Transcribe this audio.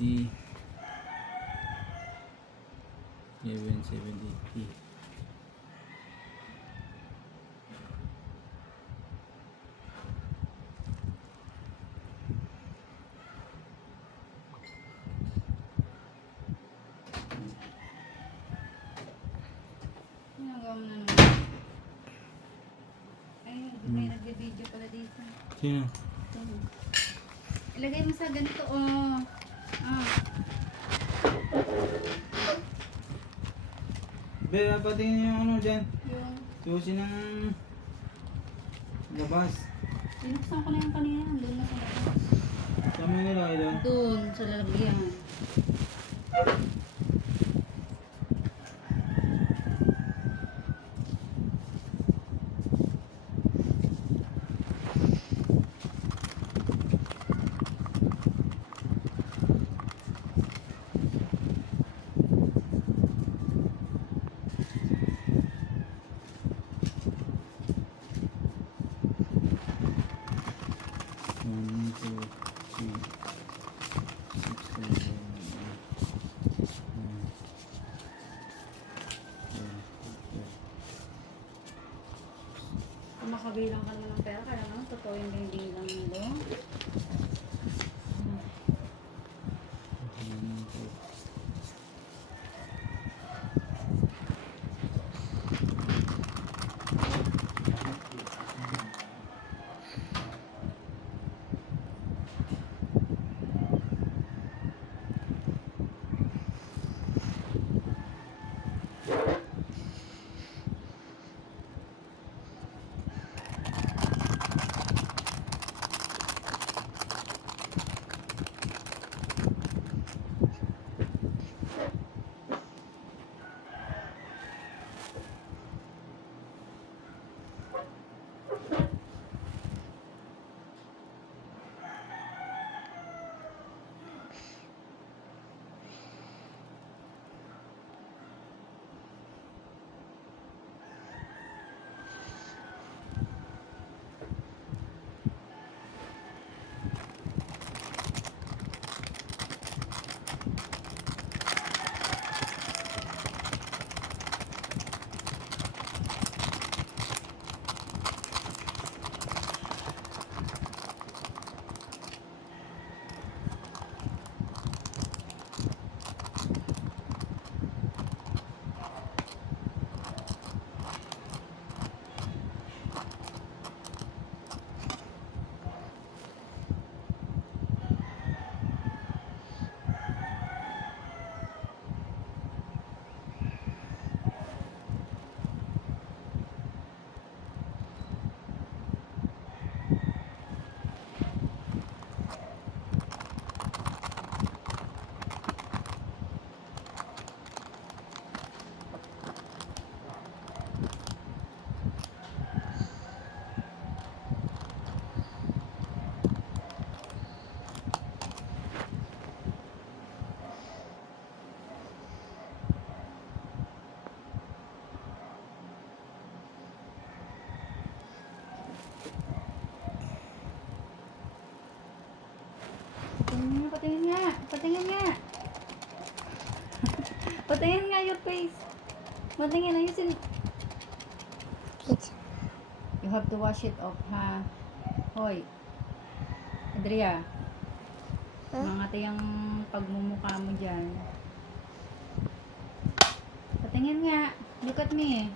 1170p. Ginagawa mo na naman. Ay, may nagbe-video pala dito. Sino? Ito. Ilagay mo sa ganito, oh. Ah. Be, patingin yung ano dyan. Yung, Susi ng labas. binuksan ko na yung kanina. Doon na sa labas. Saan mo nilagay doon? Doon, sa lalagyan. One, two, three, six, seven, eight, nine, 10, 11. Kung makabilang ka naman ng pera, kaya naman, totoo yung bilang mo. Patingin nga. Patingin nga. Patingin nga your face. Patingin, ayusin. You have to wash it off, ha? Hoy. Adria. Mangati ang pagmumukha mo dyan. Patingin nga. Look at me.